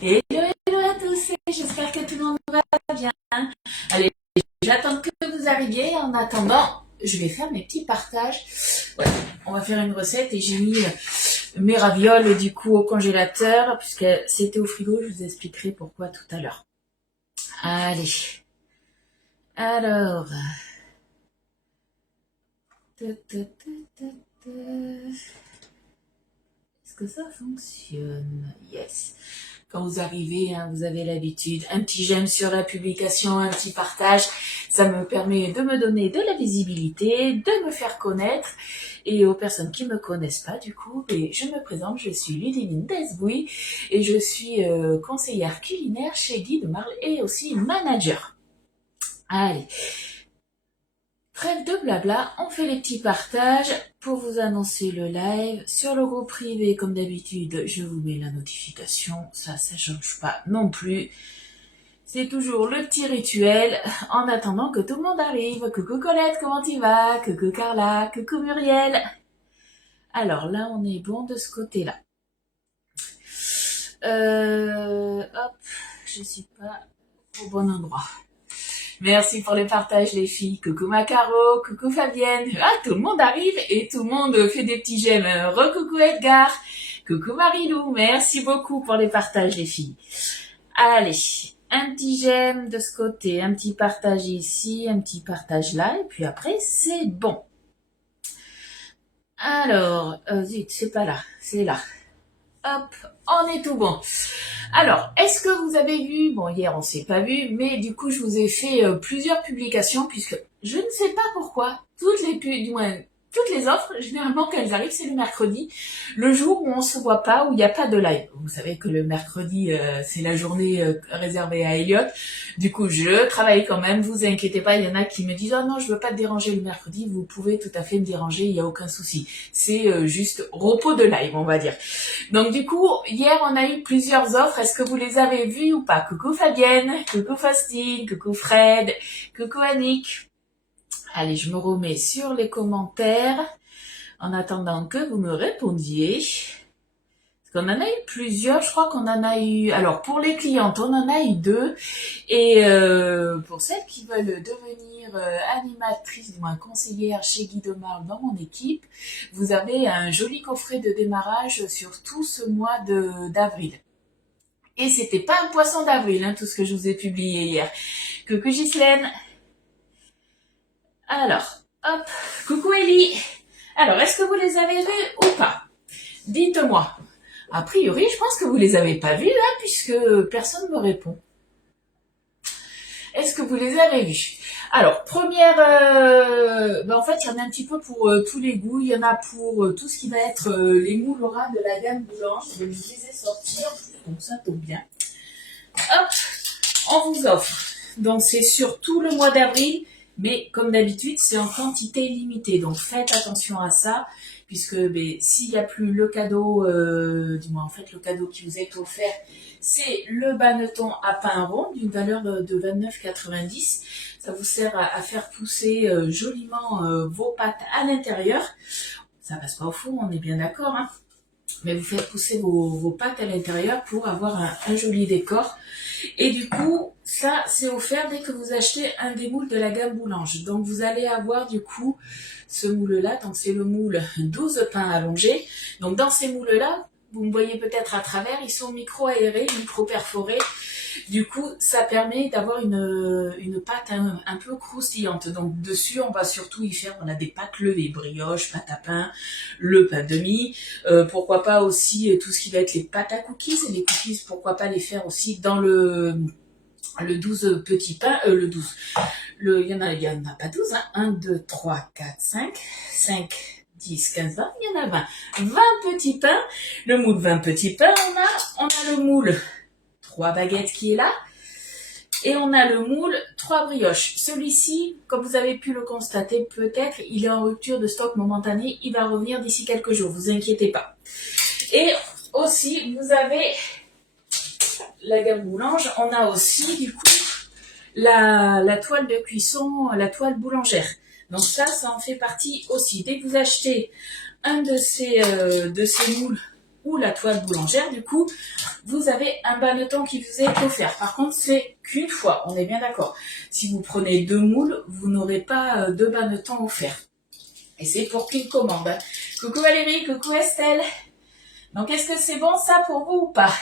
Hello, hello à tous, j'espère que tout le monde va bien. Allez, j'attends que vous arriviez. En attendant, je vais faire mes petits partages. Ouais, on va faire une recette et j'ai mis mes ravioles du coup au congélateur puisque c'était au frigo. Je vous expliquerai pourquoi tout à l'heure. Allez, alors. Est-ce que ça fonctionne? Yes. Quand vous arrivez, hein, vous avez l'habitude. Un petit j'aime sur la publication, un petit partage. Ça me permet de me donner de la visibilité, de me faire connaître. Et aux personnes qui me connaissent pas, du coup, et je me présente, je suis Ludivine Desbouy et je suis conseillère culinaire chez Guy de Marle et aussi manager. Allez, trêve de blabla, on fait les petits partages pour vous annoncer le live. Sur le groupe privé, comme d'habitude, je vous mets la notification. Ça change pas non plus. C'est toujours le petit rituel en attendant que tout le monde arrive. Coucou Colette, comment tu vas? Coucou Carla, coucou Muriel. Alors là, on est bon de ce côté-là. Hop, je suis pas au bon endroit. Merci pour le partage les filles. Coucou Macaro, coucou Fabienne. Ah, tout le monde arrive et tout le monde fait des petits j'aime. Recoucou Edgar. Coucou Marilou. Merci beaucoup pour les partages les filles. Allez, un petit j'aime de ce côté, un petit partage ici, un petit partage là et puis après c'est bon. Alors, zut, c'est pas là, c'est là. Hop, on est tout bon. Alors, est-ce que vous avez vu, bon hier on s'est pas vu, mais du coup je vous ai fait plusieurs publications puisque je ne sais pas pourquoi, du moins toutes les offres, généralement quand elles arrivent c'est le mercredi, le jour où on se voit pas, où il n'y a pas de live. Vous savez que le mercredi c'est la journée réservée à Elliot, du coup je travaille quand même, vous inquiétez pas, il y en a qui me disent « Oh non, je veux pas te déranger le mercredi », vous pouvez tout à fait me déranger, il n'y a aucun souci. C'est juste repos de live on va dire. Donc du coup, hier on a eu plusieurs offres, est-ce que vous les avez vues ou pas? Coucou Fabienne, coucou Faustine, coucou Fred, coucou Annick. Allez, je me remets sur les commentaires en attendant que vous me répondiez. Parce qu'on en a eu plusieurs, je crois qu'on en a eu... Alors pour les clientes, on en a eu 2. Et pour celles qui veulent devenir animatrice, du moins conseillère chez Guy de Marle dans mon équipe, vous avez un joli coffret de démarrage sur tout ce mois d'avril. Et c'était pas un poisson d'avril, hein, tout ce que je vous ai publié hier. Coucou Ghislaine. Alors, hop, coucou Ellie. Alors, est-ce que vous les avez vus ou pas? Dites-moi. A priori, je pense que vous les avez pas vus, hein, puisque personne ne me répond. Est-ce que vous les avez vus? Alors, première, en fait, il y en a un petit peu pour tous les goûts. Il y en a pour tout ce qui va être les moules au ras de la gamme blanche. Je les ai sortis, donc ça tombe bien. Hop, on vous offre. Donc, c'est sur tout le mois d'avril, mais comme d'habitude, c'est en quantité limitée. Donc, faites attention à ça, puisque s'il n'y a plus le cadeau, du moins en fait le cadeau qui vous est offert, c'est le banneton à pain rond d'une valeur de 29,90. Ça vous sert à faire pousser joliment vos pâtes à l'intérieur. Ça passe pas au four, on est bien d'accord, hein, mais vous faites pousser vos pâtes à l'intérieur pour avoir un joli décor. Et du coup, ça c'est offert dès que vous achetez un des moules de la gamme Boulange. Donc vous allez avoir du coup ce moule-là, donc c'est le moule 12 pains allongés. Donc dans ces moules-là, vous me voyez peut-être à travers, ils sont micro-aérés, micro-perforés. Du coup, ça permet d'avoir une pâte un peu croustillante. Donc dessus, on va surtout y faire, on a des pâtes levées, brioche, pâte à pain, le pain de mie. Pourquoi pas aussi tout ce qui va être les pâtes à cookies. Et les cookies, pourquoi pas les faire aussi dans le 12 petits pains, le 12. Il y en a pas 12, hein. 1, 2, 3, 4, 5, 10, 15, 20, il y en a 20. 20 petits pains. Le moule 20 petits pains, on a le moule 3 baguettes qui est là. Et on a le moule 3 brioches. Celui-ci, comme vous avez pu le constater peut-être, il est en rupture de stock momentanée. Il va revenir d'ici quelques jours, vous inquiétez pas. Et aussi, vous avez la gamme Boulange. On a aussi, du coup, la toile de cuisson, la toile boulangère. Donc ça en fait partie aussi. Dès que vous achetez un de ces moules ou la toile boulangère, du coup, vous avez un banneton qui vous est offert. Par contre, c'est qu'une fois, on est bien d'accord. Si vous prenez 2 moules, vous n'aurez pas 2 bannetons offerts. Et c'est pour qu'une commande. Coucou Valérie, coucou Estelle. Donc, est-ce que c'est bon ça pour vous ou pas?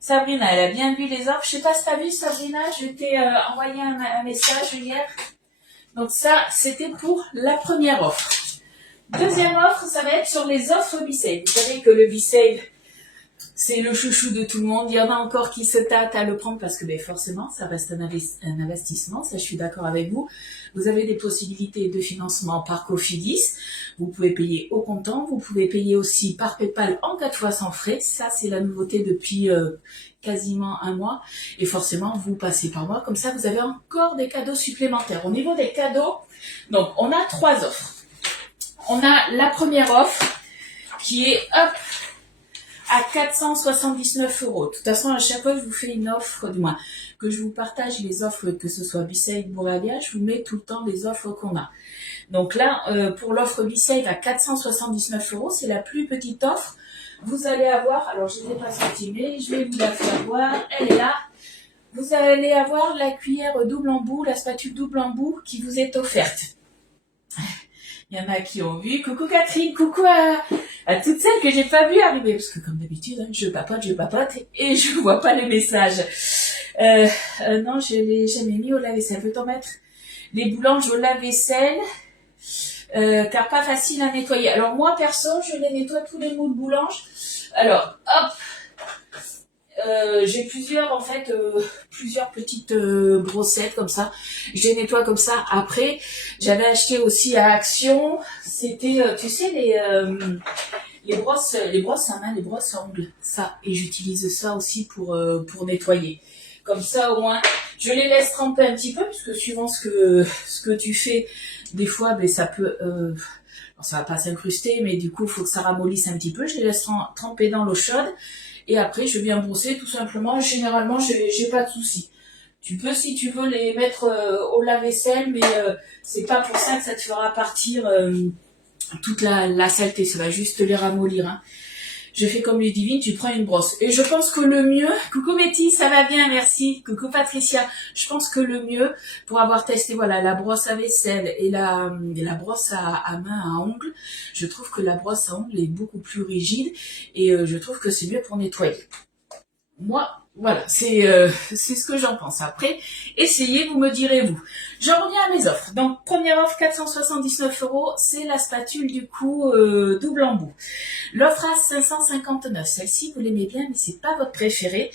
Sabrina, elle a bien vu les offres. Je sais pas si tu as vu Sabrina, je t'ai envoyé un message hier. Donc ça, c'était pour la première offre. Deuxième offre, ça va être sur les offres B-Sale. Vous savez que le B-Sale, c'est le chouchou de tout le monde. Il y en a encore qui se tâtent à le prendre parce que forcément, ça reste un investissement. Ça, je suis d'accord avec vous. Vous avez des possibilités de financement par Cofidis. Vous pouvez payer au comptant. Vous pouvez payer aussi par PayPal en 4 fois sans frais. Ça, c'est la nouveauté depuis quasiment un mois. Et forcément, vous passez par mois. Comme ça, vous avez encore des cadeaux supplémentaires. Au niveau des cadeaux, donc, on a 3 offres. On a la première offre qui est, hop, à 479 €. De toute façon, à chaque fois que je vous fais une offre, du moins, que je vous partage les offres, que ce soit B-Sale, Borealia, je vous mets tout le temps les offres qu'on a. Donc là, pour l'offre B-Sale à 479 €, c'est la plus petite offre. Vous allez avoir, alors je ne l'ai pas sortie, mais je vais vous la faire voir, elle est là. Vous allez avoir la cuillère double embout, la spatule double embout qui vous est offerte. Il y en a qui ont vu. Coucou Catherine, coucou à toutes celles que j'ai pas vues arriver. Parce que comme d'habitude, je papote et je vois pas les messages. Non, je l'ai jamais mis au lave-vaisselle. Peut-on mettre les boulanges au lave-vaisselle car pas facile à nettoyer. Alors moi, perso, je les nettoie tous les moules boulanges. Alors, hop, j'ai plusieurs petites brossettes comme ça. Je les nettoie comme ça. Après, j'avais acheté aussi à Action. C'était, tu sais, les brosses à main, les brosses à ongles. Ça, et j'utilise ça aussi pour nettoyer. Comme ça, au moins, je les laisse tremper un petit peu, puisque suivant ce que tu fais, des fois, ça peut, ça va pas s'incruster, mais du coup, il faut que ça ramollisse un petit peu. Je les laisse tremper dans l'eau chaude. Et après, je viens brosser tout simplement. Généralement, j'ai pas de souci. Tu peux, si tu veux, les mettre au lave-vaisselle, mais c'est pas pour ça que ça te fera partir toute la saleté. Ça va juste les ramollir. Hein. Je fais comme Ludivine, tu prends une brosse. Et je pense que le mieux... Coucou Betty, ça va bien, merci. Coucou Patricia. Je pense que le mieux, pour avoir testé voilà la brosse à vaisselle et la brosse à main à ongles, je trouve que la brosse à ongles est beaucoup plus rigide et je trouve que c'est mieux pour nettoyer. Moi, voilà, c'est ce que j'en pense. Après, essayez, vous me direz vous. J'en reviens à mes offres. Donc, première offre, 479 €, c'est la spatule du coup double embout. L'offre à 559, celle-ci, vous l'aimez bien, mais c'est pas votre préférée.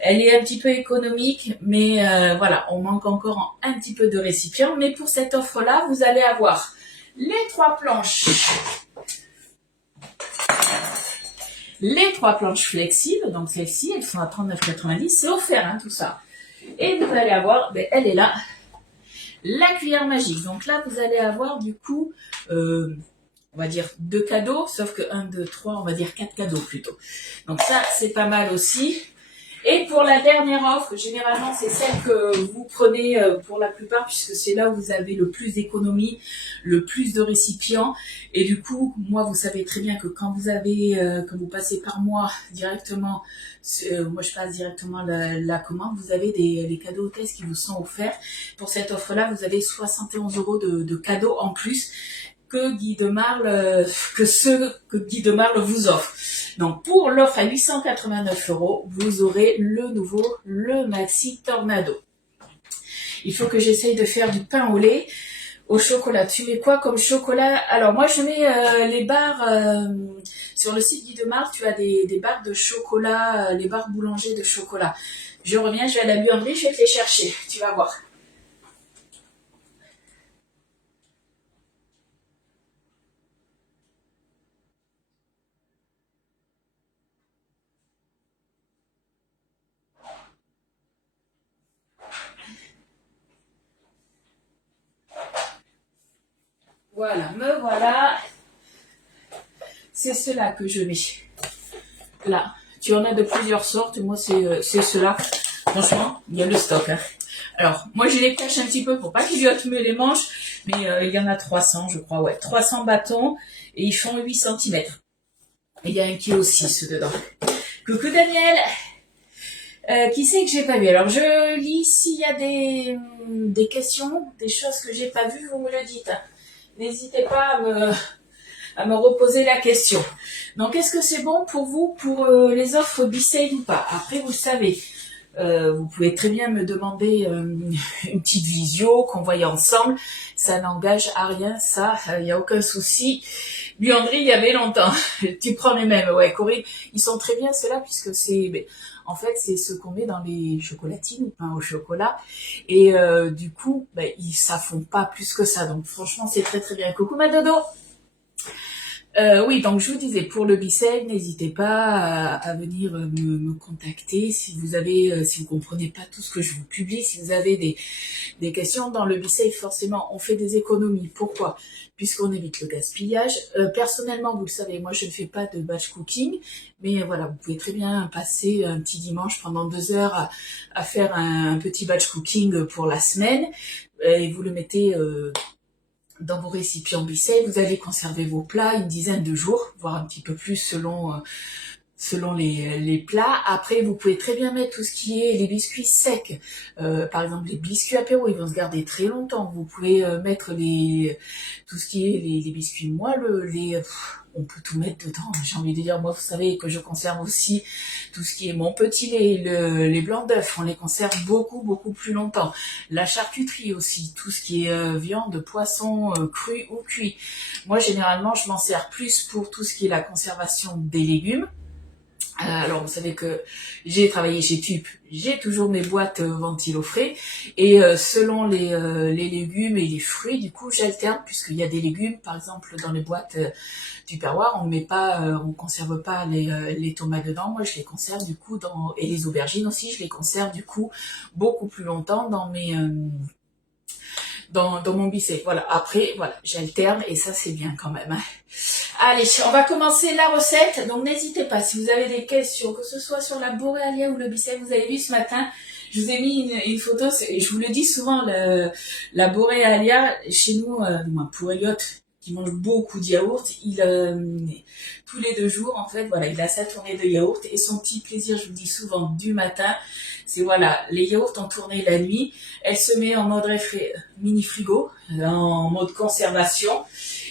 Elle est un petit peu économique, mais voilà, on manque encore un petit peu de récipients. Mais pour cette offre-là, vous allez avoir les 3 planches. Les 3 planches flexibles, donc celles-ci, elles sont à 39,90 €, c'est offert, hein, tout ça. Et vous allez avoir, elle est là, la cuillère magique. Donc là, vous allez avoir du coup, on va dire 2 cadeaux, sauf que 1, 2, 3, on va dire 4 cadeaux plutôt. Donc ça, c'est pas mal aussi. Et pour la dernière offre, généralement, c'est celle que vous prenez pour la plupart, puisque c'est là où vous avez le plus d'économies, le plus de récipients. Et du coup, moi, vous savez très bien que quand vous avez, quand vous passez par moi directement, moi je passe directement la commande, vous avez des cadeaux hôtesses qui vous sont offerts. Pour cette offre-là, vous avez 71 € de cadeaux en plus que Guy de Marle, que Guy de Marle vous offre. Donc pour l'offre à 889 €, vous aurez le Maxi Tornado. Il faut que j'essaye de faire du pain au lait au chocolat. Tu mets quoi comme chocolat? Alors moi je mets les barres, sur le site Guy de Marle, tu as des barres de chocolat, les barres boulanger de chocolat. Je reviens, je vais à la buanderie, je vais te les chercher, tu vas voir. Voilà, me voilà. C'est cela que je mets. Là, tu en as de plusieurs sortes. Moi, c'est cela. Franchement, il y a le stock. Hein. Alors, moi, je les cache un petit peu pour pas qu'ils lui attument les manches. Mais il y en a 300, je crois. Ouais, 300 bâtons. Et ils font 8 cm. Il y a 1,6 kg dedans. Coucou Daniel. Qui c'est que j'ai pas vu? Alors je lis s'il y a des questions, des choses que j'ai pas vues, vous me le dites. N'hésitez pas à me reposer la question. Donc est-ce que c'est bon pour vous pour les offres B-Sale ou pas? Après vous le savez, vous pouvez très bien me demander une petite visio qu'on voyait ensemble. Ça n'engage à rien, ça, il n'y a aucun souci. Buanderie, il y avait longtemps. Tu prends les mêmes, ouais, Corinne. Ils sont très bien ceux-là puisque c'est, en fait, c'est ce qu'on met dans les chocolatines ou pain au chocolat. Et du coup, ça fond pas plus que ça. Donc franchement, c'est très très bien. Coucou ma dodo. Oui, donc je vous disais, pour le B-Sale, n'hésitez pas à venir me contacter si vous avez, si vous comprenez pas tout ce que je vous publie, si vous avez des questions dans le B-Sale, forcément, on fait des économies. Pourquoi? Puisqu'on évite le gaspillage. Personnellement, vous le savez, moi je ne fais pas de batch cooking, mais voilà, vous pouvez très bien passer un petit dimanche pendant 2 heures à faire un petit batch cooking pour la semaine, et vous le mettez dans vos récipients B-Sale. Vous allez conserver vos plats une dizaine de jours, voire un petit peu plus selon les plats. Après, vous pouvez très bien mettre tout ce qui est les biscuits secs. Par exemple, les biscuits apéro, ils vont se garder très longtemps. Vous pouvez mettre tout ce qui est les biscuits moelleux, on peut tout mettre dedans. J'ai envie de dire, moi, vous savez que je conserve aussi tout ce qui est mon petit lait, les blancs d'œufs. On les conserve beaucoup, beaucoup plus longtemps. La charcuterie aussi, tout ce qui est viande, poisson, cru ou cuit. Moi, généralement, je m'en sers plus pour tout ce qui est la conservation des légumes. Alors vous savez que j'ai travaillé chez TUP, j'ai toujours mes boîtes ventilo frais et selon les légumes et les fruits, du coup j'alterne puisqu'il y a des légumes, par exemple dans les boîtes Tupperware, on conserve pas les tomates dedans. Moi je les conserve du coup et les aubergines aussi, je les conserve du coup beaucoup plus longtemps dans mon B-Sale. Voilà. Après, voilà, j'alterne et ça c'est bien quand même. Hein. Allez, on va commencer la recette. Donc n'hésitez pas, si vous avez des questions, que ce soit sur la Borealia ou le B-Sale, vous avez vu ce matin, je vous ai mis une photo, je vous le dis souvent, la Borealia, chez nous, pour Elliot, qui mange beaucoup de yaourt, tous les 2 jours, en fait, voilà, il a sa tournée de yaourt et son petit plaisir, je vous dis souvent, du matin, c'est voilà, les yaourts en tournée la nuit, elle se met en mode mini frigo, en mode conservation,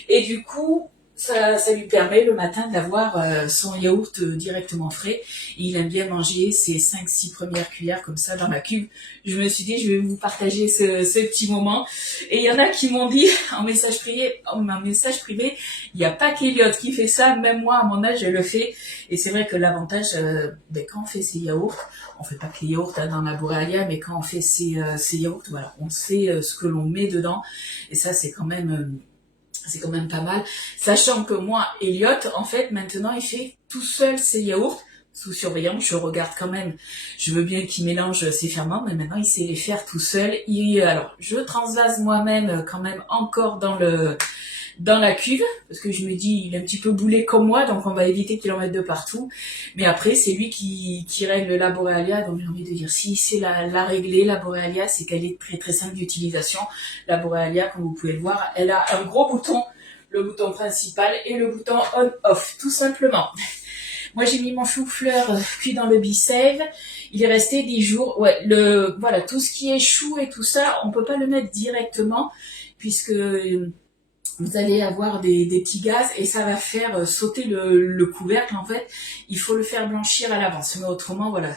et du coup, ça lui permet le matin d'avoir son yaourt directement frais. Et il aime bien manger ses 5-6 premières cuillères comme ça dans la cube. Je me suis dit, je vais vous partager ce petit moment. Et il y en a qui m'ont dit en message privé, il n'y a pas qu'Eliott qui fait ça, même moi à mon âge je le fais. Et c'est vrai que l'avantage, quand on fait ses yaourts, on fait pas que les yaourts dans la Borealia, mais quand on fait ses yaourts, voilà, on sait ce que l'on met dedans. Et ça c'est quand même pas mal, sachant que moi, Elliot, en fait, maintenant, il fait tout seul ses yaourts, sous surveillance, je regarde quand même, je veux bien qu'il mélange ses ferments, mais maintenant, il sait les faire tout seul. Alors, je transvase moi-même quand même encore dans la cuve, parce que je me dis, il est un petit peu boulé comme moi, donc on va éviter qu'il en mette de partout. Mais après, c'est lui qui règle la Borealia, donc j'ai envie de dire, si c'est la régler, la Borealia, c'est qu'elle est très très simple d'utilisation. La Borealia, comme vous pouvez le voir, elle a un gros bouton, le bouton principal et le bouton on-off, tout simplement. Moi, j'ai mis mon chou-fleur cuit dans le B-Sale. Il est resté 10 jours. Ouais, voilà, tout ce qui est chou et tout ça, on peut pas le mettre directement, puisque vous allez avoir des petits gaz et ça va faire sauter le couvercle. En fait, il faut le faire blanchir à l'avance. Mais autrement, voilà,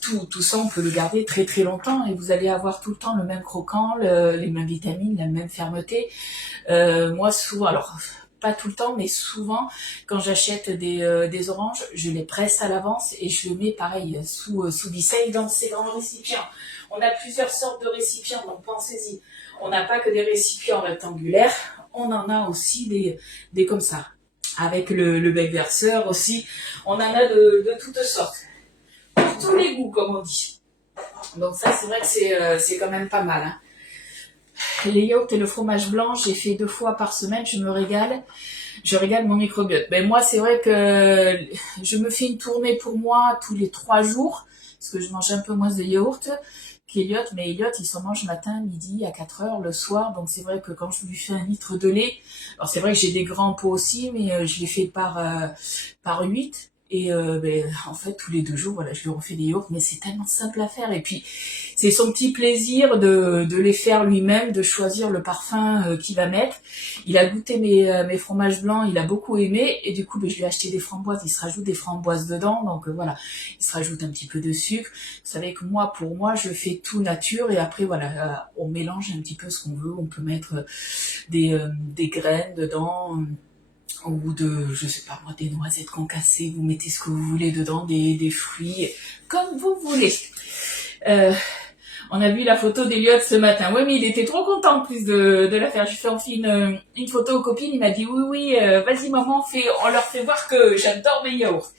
tout ça, on peut le garder très très longtemps et vous allez avoir tout le temps le même croquant, les mêmes vitamines, la même fermeté. Moi, souvent, alors pas tout le temps, mais souvent, quand j'achète des oranges, je les presse à l'avance et je les mets pareil sous B-Sale dans ces grands récipients. On a plusieurs sortes de récipients, donc pensez-y. On n'a pas que des récipients rectangulaires, on en a aussi des comme ça. Avec le bec verseur aussi, on en a de toutes sortes. Pour tous les goûts, comme on dit. Donc ça, c'est vrai que c'est quand même pas mal. Hein. Les yaourts et le fromage blanc, j'ai fait 2 fois par semaine, je me régale. Je régale mon microbiote. Ben moi, c'est vrai que je me fais une tournée pour moi tous les 3 jours. parce que je mange un peu moins de yaourt qu'Eliott, mais Eliott, il s'en mange matin, midi, à 4 heures, le soir, donc c'est vrai que quand je lui fais 1 litre de lait, alors c'est vrai que j'ai des grands pots aussi, mais je les fais par 8. Et en fait, tous les 2 jours, voilà, je lui refais des yaourts, mais c'est tellement simple à faire. Et puis, c'est son petit plaisir de les faire lui-même, de choisir le parfum qu'il va mettre. Il a goûté mes fromages blancs, il a beaucoup aimé, et du coup, je lui ai acheté des framboises. Il se rajoute des framboises dedans, donc voilà, il se rajoute un petit peu de sucre. Vous savez que moi, pour moi, je fais tout nature, et après, voilà, on mélange un petit peu ce qu'on veut. On peut mettre des graines dedans, ou je sais pas moi, des noisettes concassées, vous mettez ce que vous voulez dedans, des fruits, comme vous voulez. Euh, on a vu la photo d'Eliott ce matin. Oui, mais il était trop content en plus de la faire. Je fais enfin une photo aux copines, il m'a dit oui, vas-y maman, on leur fait voir que j'adore mes yaourts.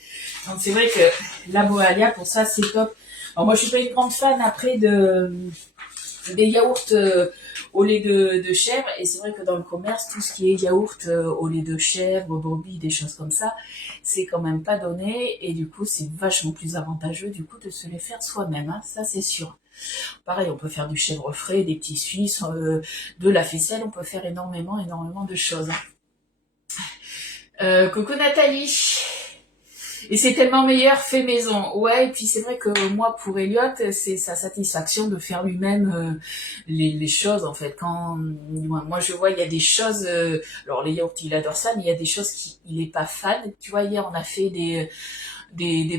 Donc c'est vrai que la Boalia, pour ça, c'est top. Alors moi, je suis pas une grande fan après des yaourts au lait de chèvre, et c'est vrai que dans le commerce, tout ce qui est yaourt au lait de chèvre, brebis, des choses comme ça, c'est quand même pas donné, et du coup c'est vachement plus avantageux du coup de se les faire soi-même, hein, ça c'est sûr. Pareil, on peut faire du chèvre frais, des petits suisses, de la faisselle, on peut faire énormément de choses. Coucou Nathalie. Et c'est tellement meilleur fait maison. Ouais, et puis c'est vrai que moi, pour Eliott, c'est sa satisfaction de faire lui-même les choses, en fait. Quand moi, je vois, il y a des choses... alors, les yaourts, il adore ça, mais il y a des choses qu'il est pas fan. Tu vois, hier, on a fait des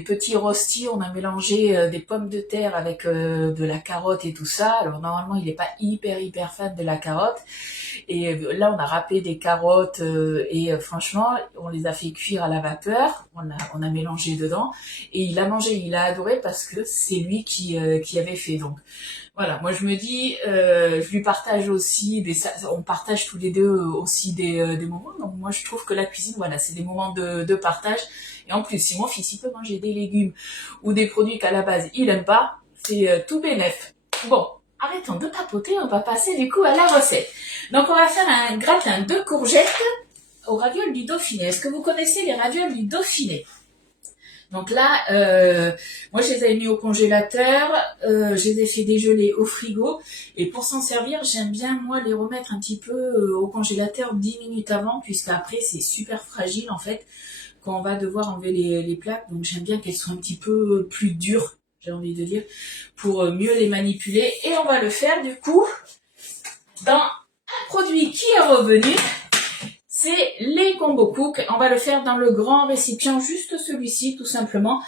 petits rostis, on a mélangé des pommes de terre avec de la carotte et tout ça. Alors normalement, il est pas hyper fan de la carotte. Et là, on a râpé des carottes et franchement, on les a fait cuire à la vapeur. On a mélangé dedans et il a mangé, il a adoré parce que c'est lui qui avait fait. Donc voilà, moi je me dis, je lui partage aussi, on partage tous les deux aussi des moments. Donc moi je trouve que la cuisine, voilà, c'est des moments de partage. Et en plus, si mon fils il peut manger des légumes ou des produits qu'à la base il aime pas, c'est tout bénef. Bon, arrêtons de papoter, on va passer du coup à la recette. Donc on va faire un gratin de courgettes aux ravioles du Dauphiné. Est-ce que vous connaissez les ravioles du Dauphiné? Donc là, moi je les avais mis au congélateur, je les ai fait dégeler au frigo, et pour s'en servir, j'aime bien moi les remettre un petit peu au congélateur 10 minutes avant, puisqu'après c'est super fragile en fait, quand on va devoir enlever les plaques, donc j'aime bien qu'elles soient un petit peu plus dures, j'ai envie de dire, pour mieux les manipuler, et on va le faire du coup dans un produit qui est revenu, c'est les Combo Cook. On va le faire dans le grand récipient, juste celui-ci, tout simplement.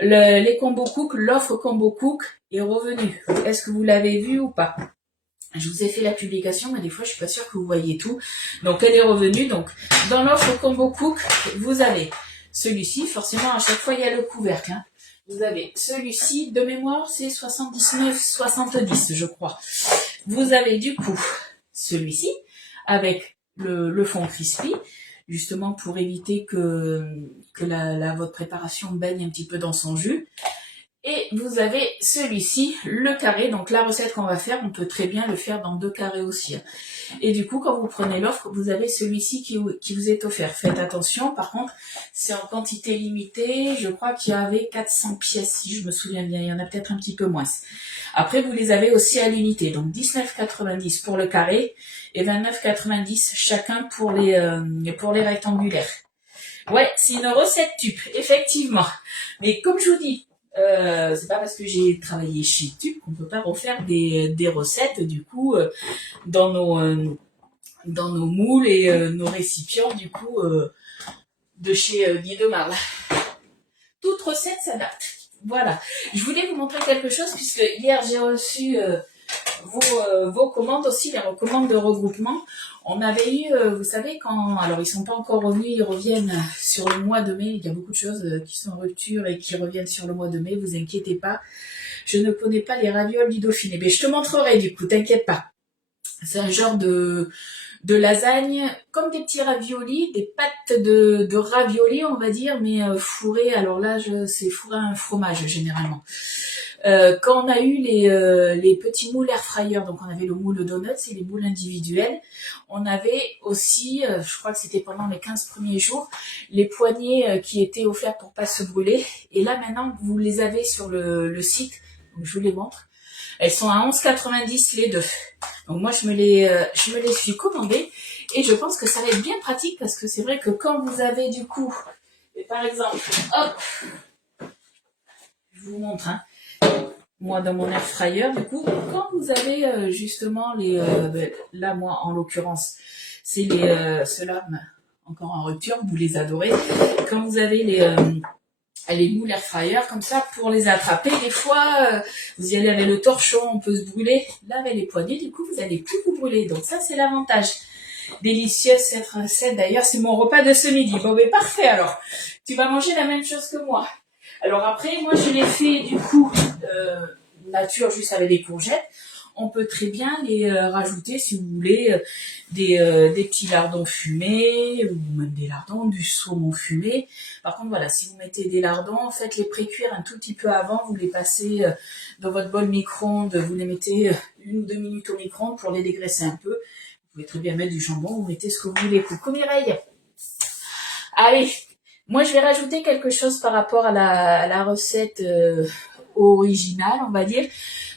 Les Combo Cook, l'offre Combo Cook est revenue. Est-ce que vous l'avez vu ou pas? Je vous ai fait la publication, mais des fois, je suis pas sûre que vous voyez tout. Donc, elle est revenue. Donc, dans l'offre Combo Cook, vous avez celui-ci. Forcément, à chaque fois, il y a le couvercle, hein. Vous avez celui-ci, de mémoire, c'est 79,70, je crois. Vous avez du coup celui-ci, avec le fond crispy, justement pour éviter que votre préparation baigne un petit peu dans son jus. Et vous avez celui-ci, le carré. Donc la recette qu'on va faire, on peut très bien le faire dans 2 carrés aussi. Et du coup, quand vous prenez l'offre, vous avez celui-ci qui vous est offert. Faites attention, par contre, c'est en quantité limitée. Je crois qu'il y avait 400 pièces, si je me souviens bien. Il y en a peut-être un petit peu moins. Après, vous les avez aussi à l'unité. Donc 19,90 pour le carré et 29,90 chacun pour les rectangulaires. Ouais, c'est une recette tup, effectivement. Mais comme je vous dis, c'est pas parce que j'ai travaillé chez Tup qu'on peut pas refaire des recettes du coup dans nos moules et nos récipients du coup de chez Guy de Marle. Toute recette s'adapte. Voilà. Je voulais vous montrer quelque chose puisque hier j'ai reçu vos commandes aussi, les commandes de regroupement. On avait eu, vous savez, alors ils sont pas encore revenus, ils reviennent sur le mois de mai. Il y a beaucoup de choses qui sont en rupture et qui reviennent sur le mois de mai. Vous inquiétez pas. Je ne connais pas les ravioles du Dauphiné, mais je te montrerai du coup. T'inquiète pas. C'est un genre de lasagne, comme des petits raviolis, des pâtes de raviolis, on va dire, mais fourrées. Alors là, c'est fourré à un fromage généralement. Quand on a eu les petits moules air fryer, donc on avait le moule donuts et les moules individuels, on avait aussi, je crois que c'était pendant les 15 premiers jours, les poignées qui étaient offertes pour pas se brûler. Et là maintenant, vous les avez sur le site, donc je vous les montre. Elles sont à 11,90 les deux. Donc moi je me les suis commandées et je pense que ça va être bien pratique parce que c'est vrai que quand vous avez du coup, par exemple, hop, je vous montre, hein, moi dans mon air fryer, du coup, quand vous avez justement là moi en l'occurrence, c'est ceux-là encore en rupture, vous les adorez. Quand vous avez les moules air fryer comme ça pour les attraper. Des fois, vous y allez avec le torchon, on peut se brûler. Là, avec les poignets, du coup, vous allez plus vous brûler. Donc ça, c'est l'avantage. Délicieux cette recette. D'ailleurs, c'est mon repas de ce midi. Bon, mais parfait alors. Tu vas manger la même chose que moi. Alors après, moi, je l'ai fait du coup nature juste avec des courgettes. On peut très bien les rajouter, si vous voulez, des petits lardons fumés ou même des lardons, du saumon fumé. Par contre, voilà, si vous mettez des lardons, faites les précuire un tout petit peu avant. Vous les passez dans votre bol micro-ondes. Vous les mettez 1 ou 2 minutes au micro-ondes pour les dégraisser un peu. Vous pouvez très bien mettre du jambon. Vous mettez ce que vous voulez. Coucou Mireille. Allez, moi je vais rajouter quelque chose par rapport à la recette originale, on va dire.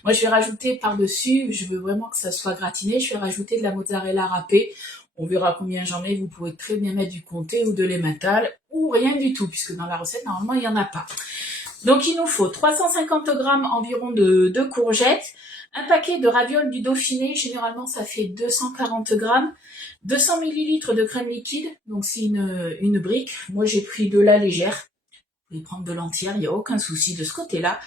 Moi, je vais rajouter par-dessus, je veux vraiment que ça soit gratiné, je vais rajouter de la mozzarella râpée. On verra combien j'en ai. Vous pouvez très bien mettre du comté ou de l'emmental ou rien du tout, puisque dans la recette, normalement, il n'y en a pas. Donc, il nous faut 350 grammes environ de courgettes, un paquet de ravioles du Dauphiné, généralement, ça fait 240 grammes, 200 millilitres de crème liquide, donc c'est une brique. Moi, j'ai pris de la légère. Vous pouvez prendre de l'entière, il n'y a aucun souci de ce côté-là.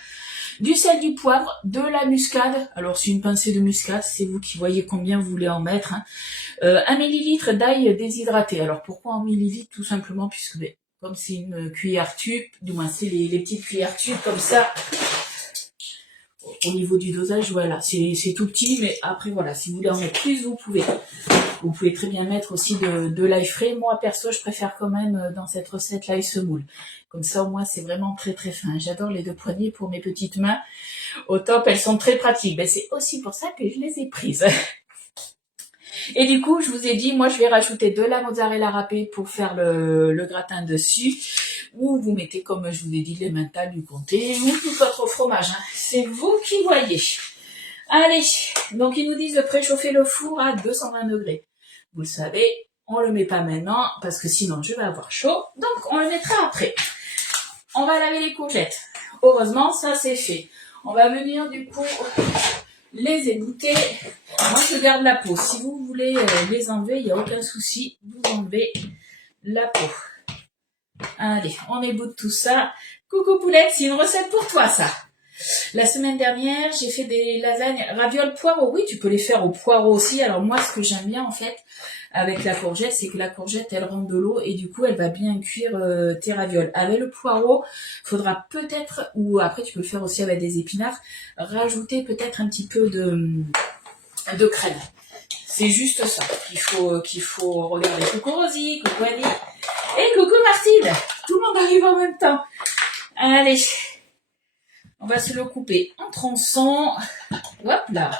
Du sel, du poivre, de la muscade. Alors, c'est une pincée de muscade, c'est vous qui voyez combien vous voulez en mettre. Hein. 1 millilitre d'ail déshydraté. Alors, pourquoi en millilitres? Tout simplement puisque, comme c'est une cuillère tube, du moins c'est les petites cuillères tubes comme ça, au niveau du dosage, voilà, c'est tout petit, mais après, voilà, si vous voulez en mettre plus, vous pouvez. Vous pouvez très bien mettre aussi de l'ail frais. Moi, perso, je préfère quand même dans cette recette l'ail semoule. Comme ça, au moins, c'est vraiment très très fin. J'adore les 2 poignées pour mes petites mains. Au top, elles sont très pratiques. Ben, c'est aussi pour ça que je les ai prises. Et du coup, je vous ai dit, moi, je vais rajouter de la mozzarella râpée pour faire le gratin dessus. Ou vous mettez, comme je vous ai dit, de l'emmental, du comté ou tout autre fromage. Hein. C'est vous qui voyez. Allez, donc ils nous disent de préchauffer le four à 220 degrés. Vous le savez, on le met pas maintenant parce que sinon je vais avoir chaud. Donc on le mettra après. On va laver les courgettes. Heureusement, ça c'est fait. On va venir du coup les égoutter. Moi je garde la peau. Si vous voulez les enlever, il n'y a aucun souci. Vous enlevez la peau. Allez, on égoutte tout ça. Coucou Poulette, c'est une recette pour toi ça. La semaine dernière, j'ai fait des lasagnes ravioles poireaux. Oui, tu peux les faire au poireau aussi. Alors moi, ce que j'aime bien en fait avec la courgette, c'est que la courgette, elle rentre de l'eau et du coup, elle va bien cuire tes ravioles. Avec le poireau, faudra peut-être, ou après tu peux le faire aussi avec des épinards, rajouter peut-être un petit peu de crème. C'est juste ça qu'il faut regarder. Coucou Rosie, coucou Annie et coucou Martine. Tout le monde arrive en même temps. Allez. On va se le couper en tronçons. Hop là.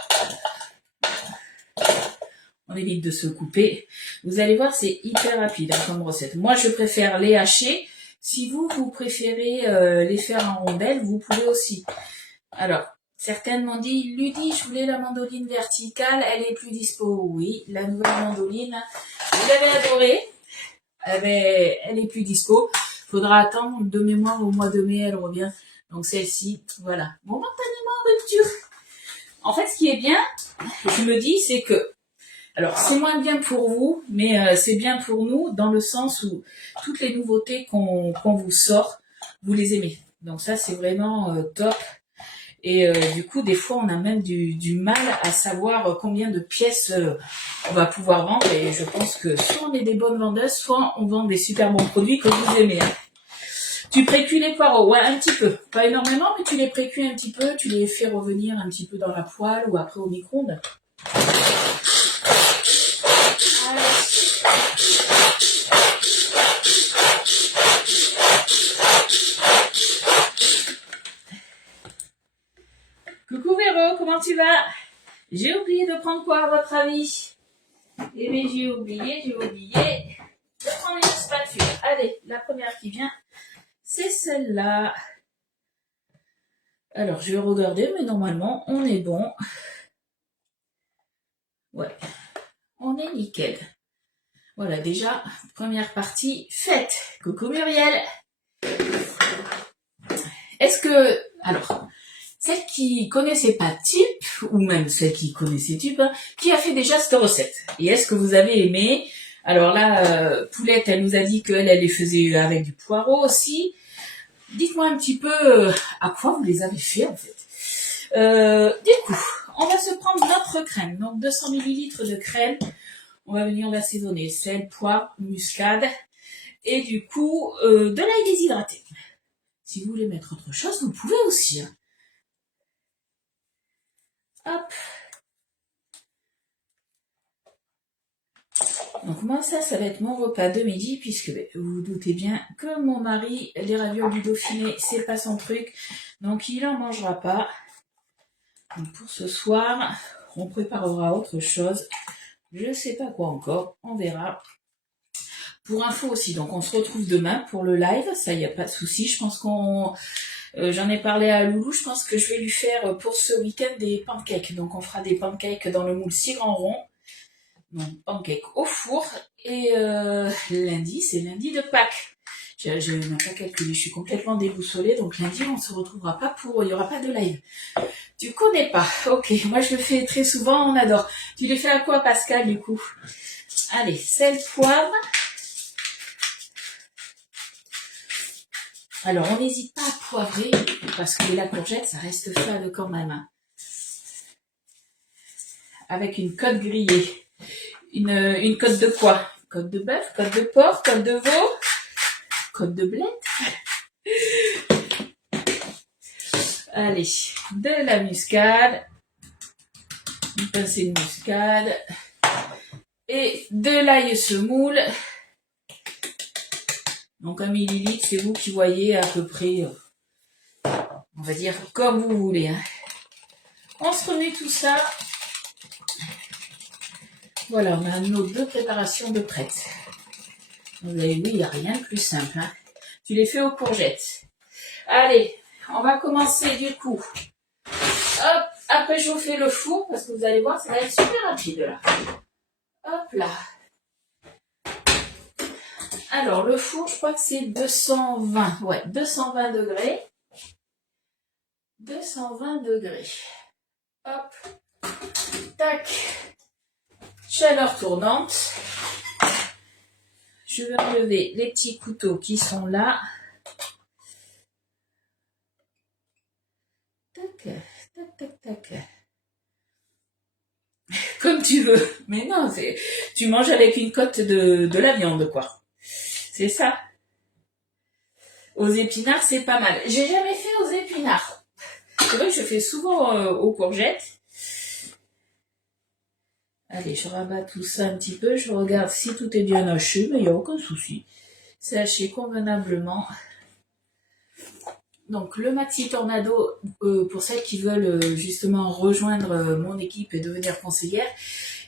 On évite de se couper. Vous allez voir, c'est hyper rapide comme recette. Moi, je préfère les hacher. Si vous préférez les faire en rondelles, vous pouvez aussi. Alors, certaines m'ont dit, Ludie, je voulais la mandoline verticale, elle est plus dispo. Oui, la nouvelle mandoline, vous l'avez adorée. Elle est plus dispo. Faudra attendre de mémoire au mois de mai, elle revient. Donc celle-ci, voilà, momentanément en rupture. En fait, ce qui est bien, je me dis, c'est que, alors c'est moins bien pour vous, mais c'est bien pour nous dans le sens où toutes les nouveautés qu'on vous sort, vous les aimez. Donc ça, c'est vraiment top. Et du coup, des fois, on a même du mal à savoir combien de pièces on va pouvoir vendre. Et je pense que soit on est des bonnes vendeuses, soit on vend des super bons produits que vous aimez. Hein. Tu précuis les poireaux, ouais, un petit peu. Pas énormément, mais tu les précuis un petit peu. Tu les fais revenir un petit peu dans la poêle ou après au micro-ondes. Coucou Véro, comment tu vas? J'ai oublié de prendre quoi à votre avis? Eh bien j'ai oublié de prendre une spatule. Allez, la première qui vient, c'est celle-là. Alors je vais regarder, mais normalement on est bon. Ouais, on est nickel. Voilà, déjà, première partie faite. Coucou Muriel. Est-ce que... Alors, celle qui connaissait pas Tip, ou même celle qui connaissait Tip, hein, qui a fait déjà cette recette? Et est-ce que vous avez aimé? Alors là, Poulette, elle nous a dit qu'elle les faisait avec du poireau aussi. Dites-moi un petit peu à quoi vous les avez fait en fait. Du coup, on va se prendre notre crème. Donc 200 ml de crème. On va venir l'assaisonner. Sel, poivre, muscade. Et du coup, de l'ail déshydraté. Si vous voulez mettre autre chose, vous pouvez aussi. Hein. Hop. Donc moi, ça va être mon repas de midi, puisque vous vous doutez bien que mon mari, les ravioles du Dauphiné, c'est pas son truc. Donc il en mangera pas. Donc pour ce soir, on préparera autre chose. Je sais pas quoi encore, on verra. Pour info aussi, donc on se retrouve demain pour le live, ça y a pas de souci. Je pense qu'on, j'en ai parlé à Loulou, je pense que je vais lui faire pour ce week-end des pancakes. Donc on fera des pancakes dans le moule 6 grands ronds, donc pancakes au four. Et lundi, c'est lundi de Pâques. Je n'ai même pas calculé, je suis complètement déboussolée. Donc lundi, on se retrouvera pas il y aura pas de live. Tu connais pas? Ok, moi je le fais très souvent, on adore. Tu les fais à quoi, Pascal, du coup? Allez, sel, poivre. Alors, on n'hésite pas à poivrer, parce que la courgette, ça reste fade quand même. Avec une côte grillée. Une côte de quoi? Côte de bœuf, côte de porc, côte de veau, côte de blette. Allez, de la muscade, une pincée de muscade et de l'ail semoule. Donc 1 millilitre, c'est vous qui voyez à peu près, on va dire comme vous voulez. Hein. On se remet tout ça. Voilà, on a nos 2 préparations de prêtes. Vous avez vu, il n'y a rien de plus simple. Hein. Tu les fais aux courgettes. Allez, on va commencer du coup. Hop, après chauffer le four, parce que vous allez voir, ça va être super rapide là. Hop là. Alors, le four, je crois que c'est 220. Ouais, 220 degrés. 220 degrés. Hop. Tac. Chaleur tournante. Je vais enlever les petits couteaux qui sont là. Tac, tac, tac, tac. Comme tu veux. Mais non, tu manges avec une côte de la viande, quoi. C'est ça. Aux épinards, c'est pas mal. J'ai jamais fait aux épinards. C'est vrai que je fais souvent aux courgettes. Allez, je rabats tout ça un petit peu. Je regarde si tout est bien haché, mais il n'y a aucun souci. C'est haché convenablement. Donc, le Maxi Tornado, pour celles qui veulent justement rejoindre mon équipe et devenir conseillère,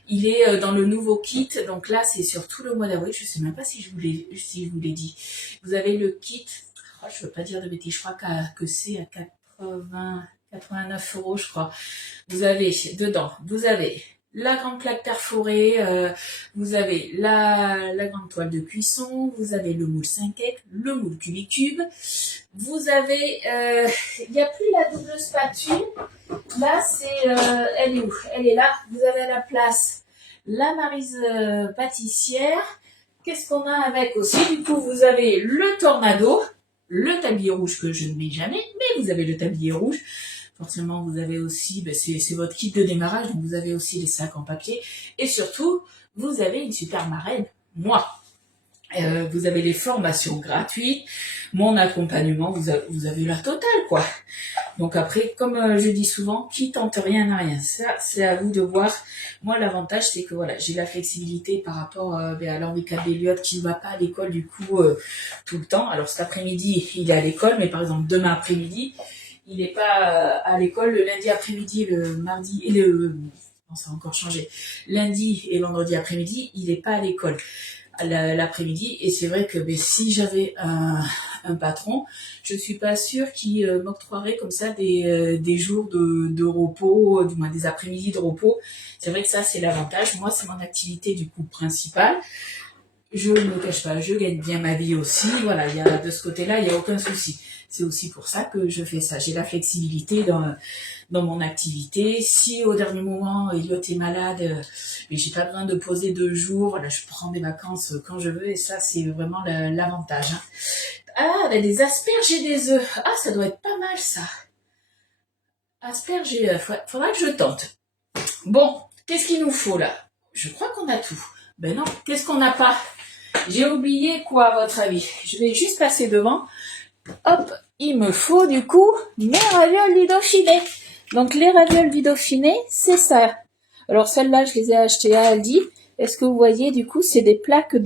il est dans le nouveau kit. Donc là, c'est sur tout le mois d'avril. Je ne sais même pas si je vous l'ai dit. Vous avez le kit. Oh, je ne veux pas dire de bêtises. Je crois que c'est à 89 €, je crois. Vous avez dedans, vous avez la grande plaque perforée, vous avez la grande toile de cuisson, vous avez le moule 5 le moule cubicube, vous avez, il n'y a plus la double spatule, là c'est, elle est où? Elle est là, vous avez à la place la Maryse pâtissière. Qu'est-ce qu'on a avec aussi? Du coup, vous avez le tornado, le tablier rouge que je ne mets jamais, mais vous avez le tablier rouge. Forcément, vous avez aussi, c'est votre kit de démarrage, donc vous avez aussi les sacs en papier. Et surtout, vous avez une super marraine, moi. Vous avez les formations gratuites, mon accompagnement, vous avez la totale, quoi. Donc après, comme je dis souvent, qui tente rien n'a rien. Ça, c'est à vous de voir. Moi, l'avantage, c'est que voilà, j'ai la flexibilité par rapport à l'handicap d'Eliott qui ne va pas à l'école du coup tout le temps. Alors cet après-midi, il est à l'école, mais par exemple demain après-midi, il n'est pas à l'école le lundi après-midi, le mardi et le... Non, ça a encore changé. Lundi et vendredi après-midi, il n'est pas à l'école l'après-midi. Et c'est vrai que si j'avais un patron, je suis pas sûre qu'il m'octroierait comme ça des jours de repos, du moins des après-midi de repos. C'est vrai que ça, c'est l'avantage. Moi, c'est mon activité du coup principale. Je ne me cache pas, je gagne bien ma vie aussi. Voilà, il y a de ce côté-là, il n'y a aucun souci. C'est aussi pour ça que je fais ça. J'ai la flexibilité dans mon activité. Si au dernier moment, Elliot est malade, mais j'ai pas besoin de poser 2 jours, voilà, je prends des vacances quand je veux et ça, c'est vraiment l'avantage. Hein. Ah, ben des asperges et des œufs. Ah, ça doit être pas mal ça. Asperges et œufs, ouais, faudra que je tente. Bon, qu'est-ce qu'il nous faut là? Je crois qu'on a tout. Ben non, qu'est-ce qu'on n'a pas? J'ai oublié quoi à votre avis? Je vais juste passer devant. Hop, il me faut du coup mes ravioles Dauphiné. Donc les ravioles Dauphiné, c'est ça. Alors celles-là, je les ai achetées à Aldi. Est-ce que vous voyez, du coup, c'est des plaques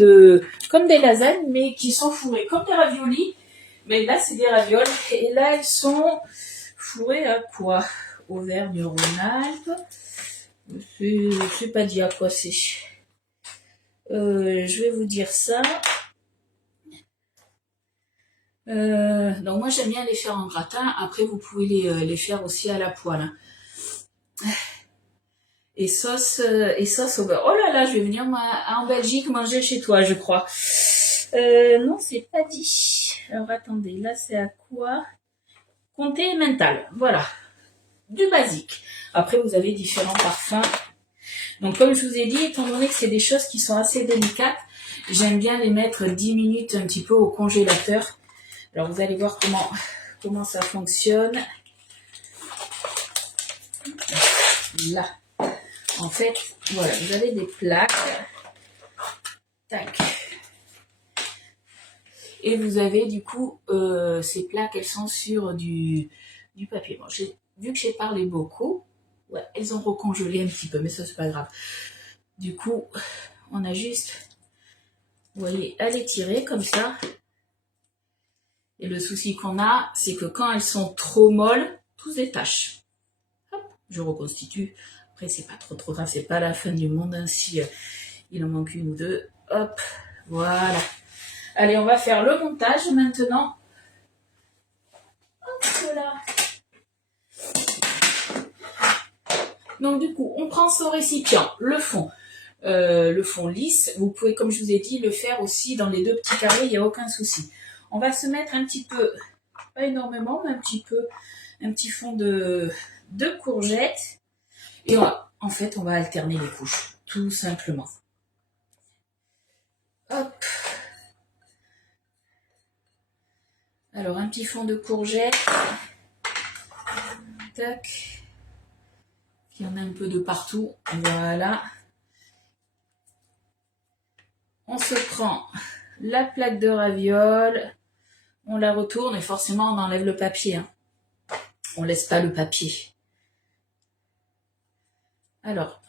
comme des lasagnes, mais qui sont fourrées comme des raviolis. Mais là, c'est des ravioles. Et là, elles sont fourrées à quoi? Auvergne-Rhône-Alpes. Je sais pas dit à quoi c'est. Je vais vous dire ça. Donc moi j'aime bien les faire en gratin. Après vous pouvez les faire aussi à la poêle. Hein. Et sauce au beurre. Oh là là, je vais venir en Belgique manger chez toi, je crois. Non, c'est pas dit. Alors attendez, là c'est à quoi? Comté mental. Voilà, du basique. Après vous avez différents parfums. Donc comme je vous ai dit, étant donné que c'est des choses qui sont assez délicates, j'aime bien les mettre 10 minutes un petit peu au congélateur. Alors vous allez voir comment ça fonctionne. Là, en fait, voilà, vous avez des plaques. Tac. Et vous avez du coup, ces plaques, elles sont sur du papier. Bon, vu que j'ai parlé beaucoup, ouais, elles ont recongelé un petit peu, mais ça c'est pas grave. Du coup, on a juste, vous voyez, à les tirer comme ça. Et le souci qu'on a, c'est que quand elles sont trop molles, tout se détache. Hop, je reconstitue. Après, c'est pas trop grave, c'est pas la fin du monde. Hein, si il en manque une ou deux. Hop, voilà. Allez, on va faire le montage maintenant. Hop là. Donc du coup, on prend son récipient, le fond lisse. Vous pouvez, comme je vous ai dit, le faire aussi dans les 2 petits carrés, il n'y a aucun souci. On va se mettre un petit peu, pas énormément, mais un petit fond de courgettes. Et en fait, on va alterner les couches, tout simplement. Hop. Alors, un petit fond de courgettes. Tac. Il y en a un peu de partout. Voilà. On se prend la plaque de ravioles. On la retourne et forcément, on enlève le papier. Hein. On laisse pas le papier. Alors,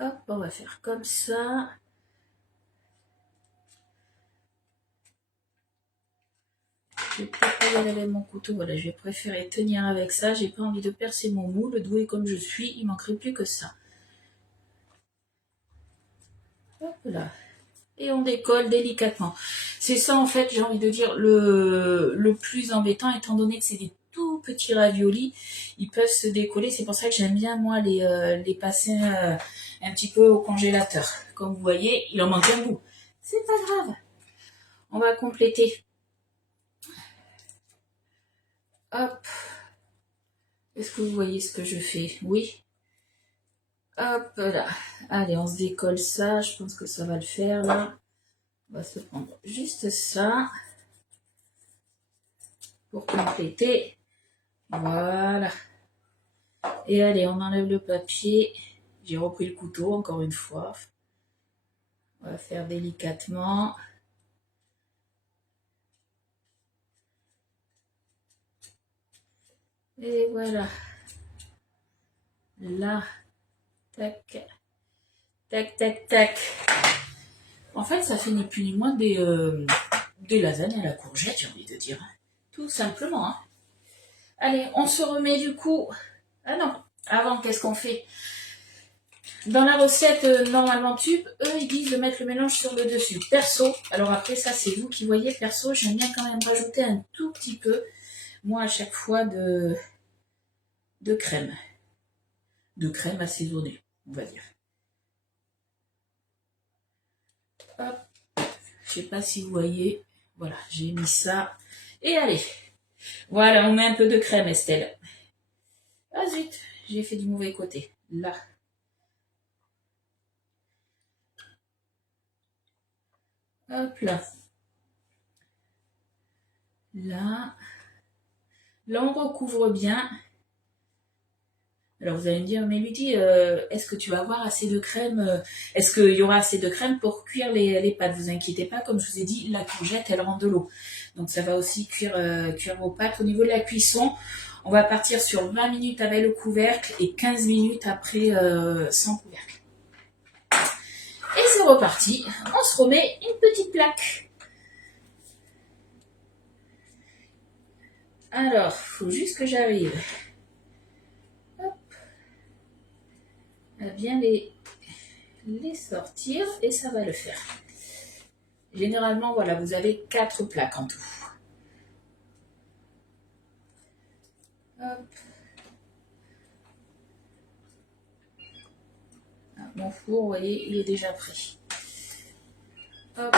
hop, on va faire comme ça. Je vais pas y aller avec mon couteau. Voilà, je vais préférer tenir avec ça. J'ai pas envie de percer mon moule. Douée comme je suis, il manquerait plus que ça. Hop là. Et on décolle délicatement. C'est ça, en fait, j'ai envie de dire, le plus embêtant, étant donné que c'est des tout petits raviolis, ils peuvent se décoller. C'est pour ça que j'aime bien, moi, les passer un petit peu au congélateur. Comme vous voyez, il en manque un bout. C'est pas grave. On va compléter. Hop. Est-ce que vous voyez ce que je fais? Oui. Hop là. Allez, on se décolle ça. Je pense que ça va le faire, là. On va se prendre juste ça. Pour compléter. Voilà. Et allez, on enlève le papier. J'ai repris le couteau, encore une fois. On va faire délicatement. Et voilà. Là. Tac. Tac, tac, tac. En fait, ça fait ni plus ni moins des lasagnes à la courgette, j'ai envie de dire. Tout simplement. Hein. Allez, on se remet du coup. Ah non, avant, qu'est-ce qu'on fait? Dans la recette normalement tube, eux ils disent de mettre le mélange sur le dessus. Perso, alors après ça c'est vous qui voyez, perso j'aime bien quand même rajouter un tout petit peu, moi à chaque fois de crème. De crème assaisonnée, on va dire. Hop, je sais pas si vous voyez, voilà, j'ai mis ça. Et allez, voilà, on met un peu de crème Estelle. Ah zut, j'ai fait du mauvais côté, là. Hop là. Là. Là, on recouvre bien. Alors, vous allez me dire, mais Ludy, est-ce que tu vas avoir assez de crème Est-ce qu'il y aura assez de crème pour cuire les pâtes? Vous inquiétez pas, comme je vous ai dit, la courgette, elle rend de l'eau. Donc, ça va aussi cuire vos pâtes. Au niveau de la cuisson, on va partir sur 20 minutes avec le couvercle et 15 minutes après sans couvercle. Et c'est reparti. On se remet une petite plaque. Alors, il faut juste que j'arrive à bien les sortir et ça va le faire. Généralement, voilà, vous avez 4 plaques en tout. Hop. Mon four, vous voyez, il est déjà prêt. Hop,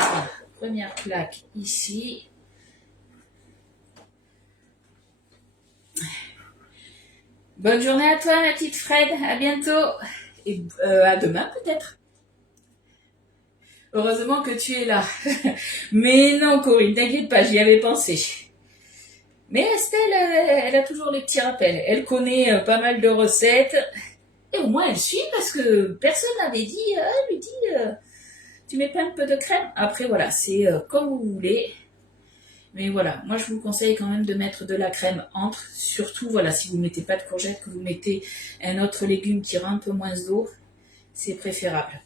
première plaque ici. Bonne journée à toi, ma petite Fred. À bientôt. Et à demain, peut-être. Heureusement que tu es là. Mais non, Corinne, t'inquiète pas, j'y avais pensé. Mais Estelle, elle a toujours les petits rappels. Elle connaît pas mal de recettes. Et au moins, elle suit parce que personne n'avait dit, lui dit, tu mets pas un peu de crème. Après, voilà, c'est comme vous voulez. Mais voilà, moi je vous conseille quand même de mettre de la crème entre. Surtout, voilà, si vous ne mettez pas de courgettes, que vous mettez un autre légume qui rend un peu moins d'eau, c'est préférable.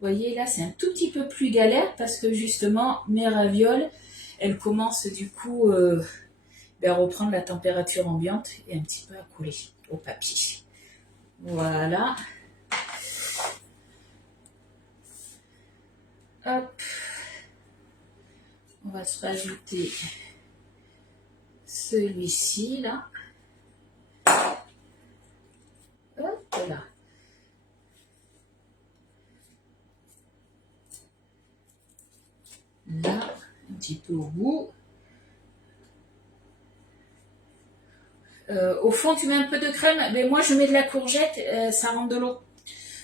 Vous voyez, là, c'est un tout petit peu plus galère parce que justement, mes ravioles, elles commencent du coup à reprendre la température ambiante et un petit peu à coller au papier. Voilà. Hop. On va se rajouter celui-ci, là. Hop là. Là, un petit peu au bout. Au fond, tu mets un peu de crème, mais moi je mets de la courgette, ça rend de l'eau.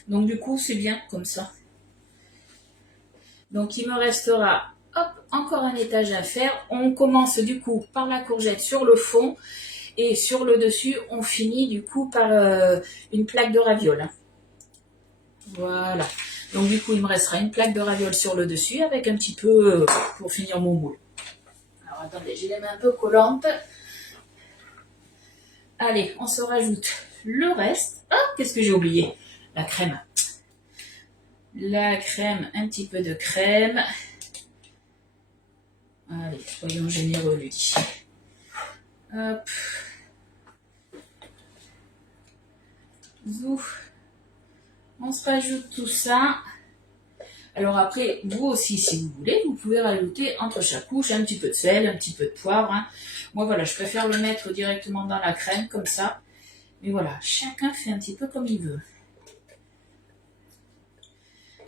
Donc du coup, c'est bien comme ça. Donc il me restera, hop, encore un étage à faire. On commence du coup par la courgette sur le fond et sur le dessus, on finit du coup par une plaque de ravioles. Voilà. Donc du coup, il me restera une plaque de ravioles sur le dessus avec un petit peu pour finir mon moule. Alors attendez, j'ai les mains un peu collantes. Allez, on se rajoute le reste. Ah, qu'est-ce que j'ai oublié? La crème. La crème, un petit peu de crème. Allez, soyons généreux, lui. Hop. Zouf. On se rajoute tout ça. Alors après, vous aussi, si vous voulez, vous pouvez rajouter entre chaque couche un petit peu de sel, un petit peu de poivre. Hein. Moi, voilà, je préfère le mettre directement dans la crème, comme ça. Mais voilà, chacun fait un petit peu comme il veut.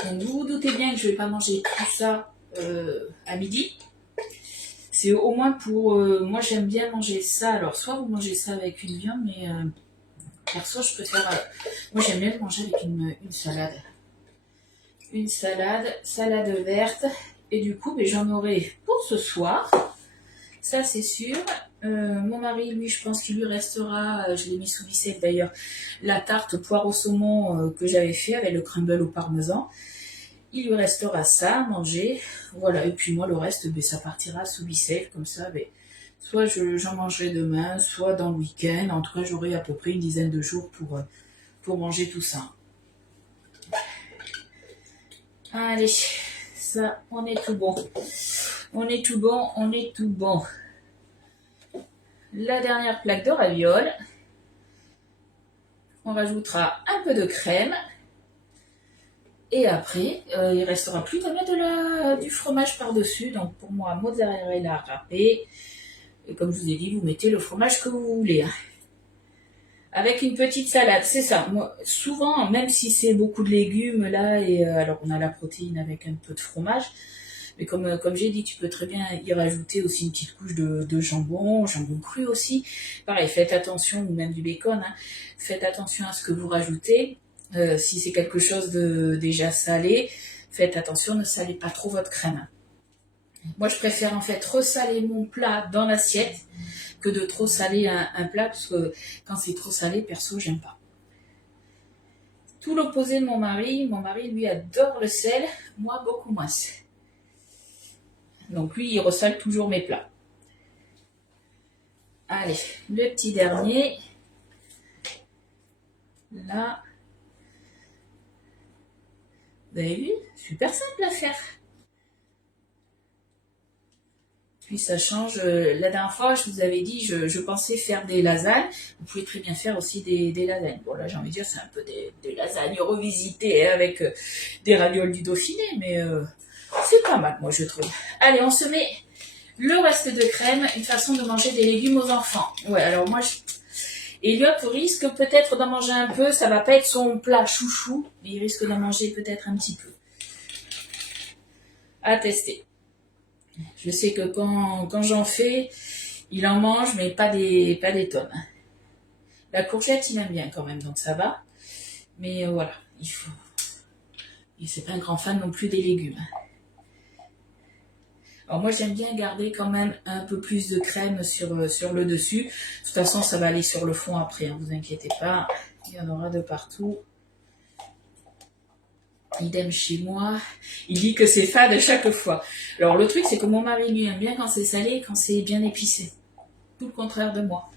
Donc, vous vous doutez bien que je ne vais pas manger tout ça à midi. C'est au moins pour... moi, j'aime bien manger ça. Alors, soit vous mangez ça avec une viande, mais perso, je préfère... moi, j'aime bien le manger avec une salade. Une salade verte. Et du coup, j'en aurai pour ce soir. Ça, c'est sûr. Mon mari, lui, je pense qu'il lui restera, je l'ai mis sous ficelle d'ailleurs, la tarte poire au saumon que j'avais fait avec le crumble au parmesan. Il lui restera ça à manger. Voilà, et puis moi, le reste, ça partira sous ficelle, comme ça, soit j'en mangerai demain, soit dans le week-end. En tout cas, j'aurai à peu près une dizaine de jours pour manger tout ça. Allez, ça, on est tout bon. On est tout bon, on est tout bon. La dernière plaque de ravioles. On rajoutera un peu de crème. Et après, il restera plus qu'à mettre du fromage par-dessus. Donc pour moi, mozzarella râpée. Et comme je vous ai dit, vous mettez le fromage que vous voulez. Avec une petite salade, c'est ça. Moi, souvent, même si c'est beaucoup de légumes là, et alors on a la protéine avec un peu de fromage, mais comme j'ai dit, tu peux très bien y rajouter aussi une petite couche de jambon cru aussi. Pareil, faites attention, ou même du bacon, hein, faites attention à ce que vous rajoutez. Si c'est quelque chose de déjà salé, faites attention, ne salez pas trop votre crème. Moi, je préfère en fait ressaler mon plat dans l'assiette que de trop saler un plat, parce que quand c'est trop salé, perso, j'aime pas. Tout l'opposé de mon mari, lui adore le sel, moi beaucoup moins. Donc lui, il ressale toujours mes plats. Allez, le petit dernier. Là. Vous avez vu? Super simple à faire. Puis ça change. La dernière fois, je vous avais dit, je pensais faire des lasagnes. Vous pouvez très bien faire aussi des lasagnes. Bon là, j'ai envie de dire, c'est un peu des lasagnes revisitées avec des ravioles du Dauphiné, mais c'est pas mal, moi je trouve. Allez, on se met le reste de crème, une façon de manger des légumes aux enfants. Ouais, alors moi, Elliot risque peut-être d'en manger un peu. Ça va pas être son plat chouchou, mais il risque d'en manger peut-être un petit peu. À tester. Je sais que quand j'en fais, il en mange, mais pas des tonnes. La courgette, il aime bien quand même, donc ça va. Mais voilà, c'est pas un grand fan non plus des légumes. Alors moi, j'aime bien garder quand même un peu plus de crème sur le dessus. De toute façon, ça va aller sur le fond après, hein, vous inquiétez pas. Il y en aura de partout. Idem chez moi. Il dit que c'est fade chaque fois. Alors le truc, c'est que mon mari, lui, aime bien quand c'est salé et quand c'est bien épicé. Tout le contraire de moi.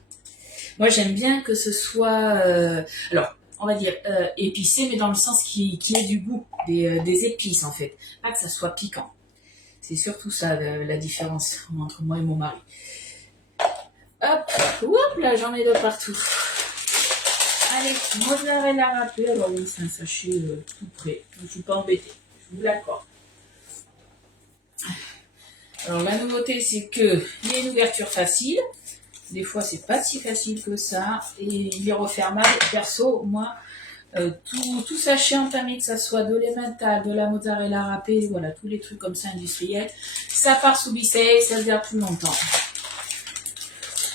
Moi, j'aime bien que ce soit... alors, on va dire épicé, mais dans le sens qui ait du goût, des épices en fait. Pas que ça soit piquant. C'est surtout ça la différence entre moi et mon mari. Hop, là, j'en mets de partout. Allez, mozzarella râpée. Alors oui, c'est un sachet tout prêt. Je ne suis pas embêtée. Je vous l'accorde. Alors la nouveauté, c'est qu'il y a une ouverture facile. Des fois, c'est pas si facile que ça. Et il est refermable. Perso, moi, tout sachet entamé, que ça soit de l'emmental, de la mozzarella râpée, voilà, tous les trucs comme ça industriels, ça part sous Bissey, ça se garde plus longtemps.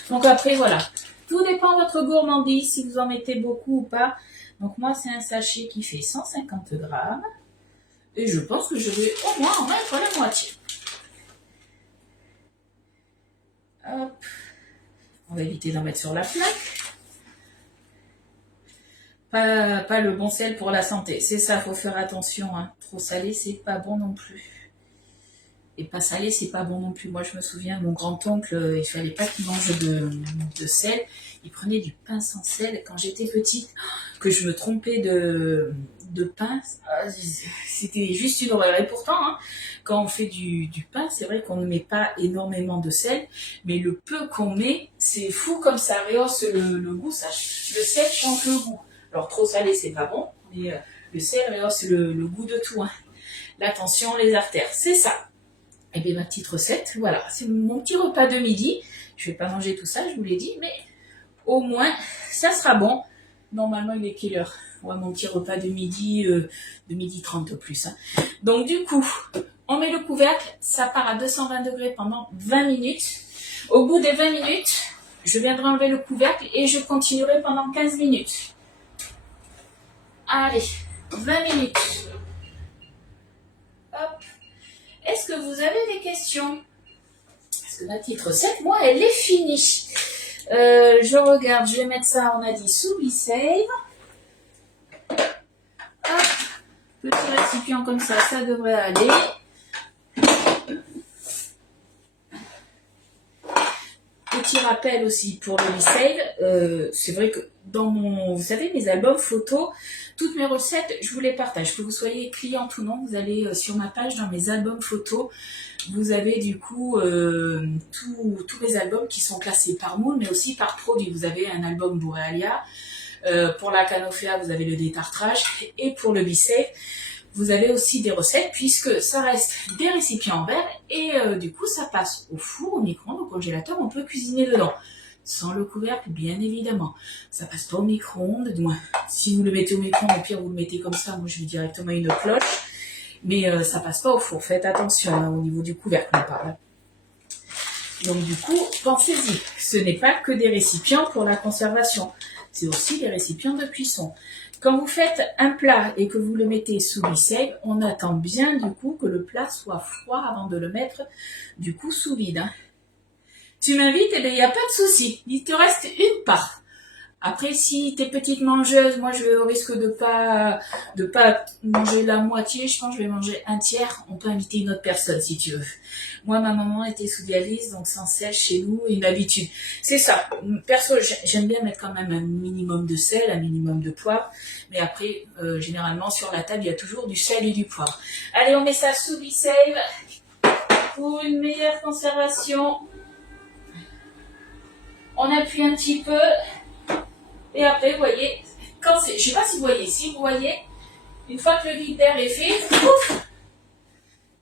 Donc après, voilà. Tout dépend de votre gourmandise, si vous en mettez beaucoup ou pas. Donc moi, c'est un sachet qui fait 150 grammes. Et je pense que je vais au moins en mettre la moitié. Hop. On va éviter d'en mettre sur la plaque. Pas le bon sel pour la santé. C'est ça, faut faire attention. Hein. Trop salé, c'est pas bon non plus. Et pas salé, c'est pas bon non plus. Moi, je me souviens, mon grand-oncle, il fallait pas qu'il mange de sel. Il prenait du pain sans sel. Quand j'étais petite, que je me trompais de pain, c'était juste une horreur. Et pourtant, hein, quand on fait du pain, c'est vrai qu'on ne met pas énormément de sel, mais le peu qu'on met, c'est fou comme ça rehausse le goût. Le sel change le goût. Alors, trop salé, c'est pas bon, mais le sel rehausse le goût de tout. Hein. La tension, les artères, c'est ça. Et bien ma petite recette, voilà, c'est mon petit repas de midi. Je vais pas manger tout ça, je vous l'ai dit, mais au moins, ça sera bon. Normalement, il est quelle heure? Ouais, mon petit repas de midi 30 au plus. Hein. Donc du coup, on met le couvercle, ça part à 220 degrés pendant 20 minutes. Au bout des 20 minutes, je viendrai enlever le couvercle et je continuerai pendant 15 minutes. Allez, 20 minutes. Hop. Est-ce que vous avez des questions? Parce que ma petite recette, moi, elle est finie. Je regarde, je vais mettre ça, on a dit, sous Bissey. Hop, petit récipient comme ça, ça devrait aller. petit rappel aussi pour le resale. C'est vrai que dans vous savez, mes albums photos, toutes mes recettes, je vous les partage. Que vous soyez cliente ou non, vous allez sur ma page dans mes albums photos. Vous avez du coup tous les albums qui sont classés par moule, mais aussi par produit. Vous avez un album Borealia. Pour la Canofea, vous avez le détartrage. Et pour le resale, vous avez aussi des recettes puisque ça reste des récipients en verre et du coup ça passe au four, au micro-ondes, au congélateur, on peut cuisiner dedans. Sans le couvercle, bien évidemment. Ça passe pas au micro-ondes, du moins, si vous le mettez au micro-ondes, au pire vous le mettez comme ça, moi je mets directement une cloche, mais ça passe pas au four, faites attention hein, au niveau du couvercle, on parle. Donc du coup, pensez-y, ce n'est pas que des récipients pour la conservation, c'est aussi des récipients de cuisson. Quand vous faites un plat et que vous le mettez sous resale, on attend bien du coup que le plat soit froid avant de le mettre du coup sous vide. Hein. Tu m'invites, eh bien il n'y a pas de souci, il te reste une part. Après, si t'es petite mangeuse, moi je risque de pas manger la moitié, je pense que je vais manger un tiers. On peut inviter une autre personne si tu veux. Moi, ma maman était sous dialyse, donc sans sel chez nous, une habitude. C'est ça. Perso, j'aime bien mettre quand même un minimum de sel, un minimum de poivre. Mais après, généralement, sur la table, il y a toujours du sel et du poivre. Allez, on met ça sous resale pour une meilleure conservation. On appuie un petit peu. Et après, vous voyez, quand c'est, je sais pas si vous voyez, si vous voyez, une fois que le vide d'air est fait, ouf,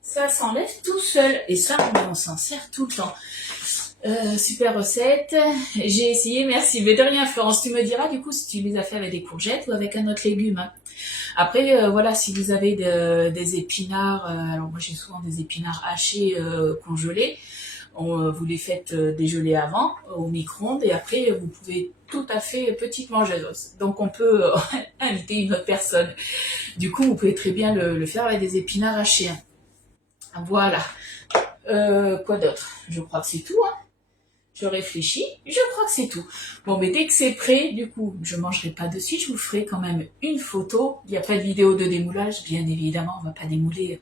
ça s'enlève tout seul. Et ça, on s'en sert tout le temps. Super recette. J'ai essayé, merci. Mais de rien, Florence, tu me diras du coup si tu les as fait avec des courgettes ou avec un autre légume. Hein. Après, voilà, si vous avez des épinards, alors moi j'ai souvent des épinards hachés congelés. Vous les faites dégeler avant au micro-ondes et après vous pouvez tout à fait petite mangeuse. Donc on peut inviter une autre personne. Du coup, vous pouvez très bien le faire avec des épinards hachés. Voilà. Quoi d'autre? Je crois que c'est tout. Hein. Je réfléchis, je crois que c'est tout. Bon, mais dès que c'est prêt, du coup, je mangerai pas de suite, je vous ferai quand même une photo. Il n'y a pas de vidéo de démoulage, bien évidemment, on va pas démouler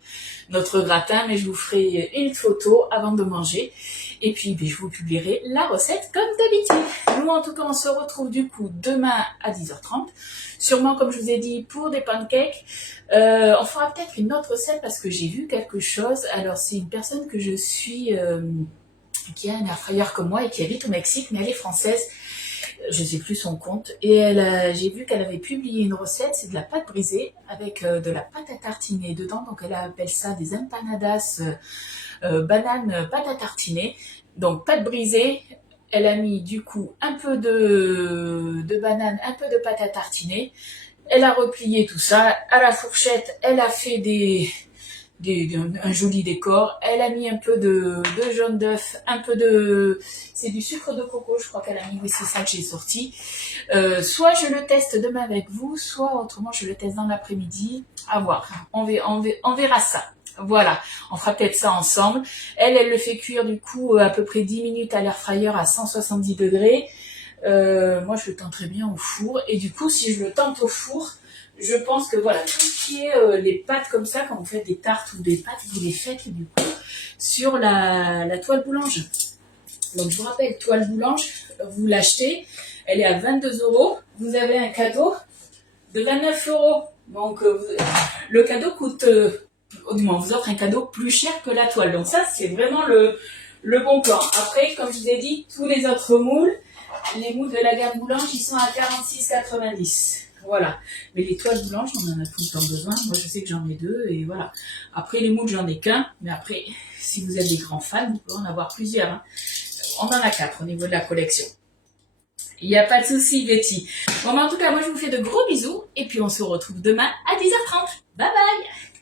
notre gratin, mais je vous ferai une photo avant de manger. Et puis, je vous publierai la recette comme d'habitude. Nous, en tout cas, on se retrouve du coup demain à 10h30. Sûrement, comme je vous ai dit, pour des pancakes. On fera peut-être une autre recette parce que j'ai vu quelque chose. Alors, c'est une personne que je suis... qui a un air fryer comme moi et qui habite au Mexique, mais elle est française, je sais plus son compte, et j'ai vu qu'elle avait publié une recette, c'est de la pâte brisée avec de la pâte à tartiner dedans, donc elle appelle ça des empanadas banane pâte à tartiner, donc pâte brisée, elle a mis du coup un peu de banane, un peu de pâte à tartiner, elle a replié tout ça, à la fourchette, elle a fait un joli décor. Elle a mis un peu de jaune d'œuf, un peu c'est du sucre de coco, je crois qu'elle a mis, oui, c'est ça que j'ai sorti. Soit je le teste demain avec vous, soit autrement je le teste dans l'après-midi. À voir. On verra ça. Voilà. On fera peut-être ça ensemble. Elle le fait cuire du coup à peu près 10 minutes à l'air fryer à 170 degrés. Moi, je le tente très bien au four. Et du coup, si je le tente au four, je pense que voilà, tout ce qui est les pâtes comme ça, quand vous faites des tartes ou des pâtes, vous les faites du coup sur la toile boulange. Donc je vous rappelle, toile boulange, vous l'achetez, elle est à 22 €. Vous avez un cadeau de 29 €. Donc le cadeau coûte, du moins on vous offre un cadeau plus cher que la toile. Donc ça, c'est vraiment le bon plan. Après, comme je vous ai dit, tous les autres moules, les moules de la gamme boulange, ils sont à 46,90 €. Voilà. Mais les toiles blanches, on en a tout le temps besoin. Moi, je sais que j'en ai 2 et voilà. Après, les moules, j'en ai qu'un. Mais après, si vous êtes des grands fans, vous pouvez en avoir plusieurs. Hein. On en a 4 au niveau de la collection. Il n'y a pas de souci, Betty. Bon, mais en tout cas, moi, je vous fais de gros bisous. Et puis, on se retrouve demain à 10h30. Bye bye!